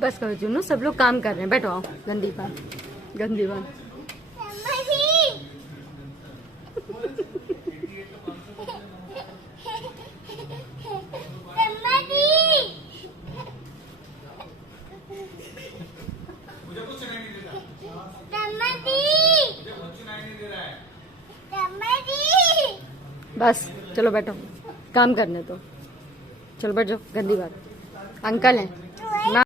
बस करो चुन्नू, सब लोग काम कर रहे हैं, बैठो आओ। गंदी बात, गंदी बात। बस चलो बैठो, काम करने दो, चलो बैठ जाओ। गंदी बात, अंकल हैं।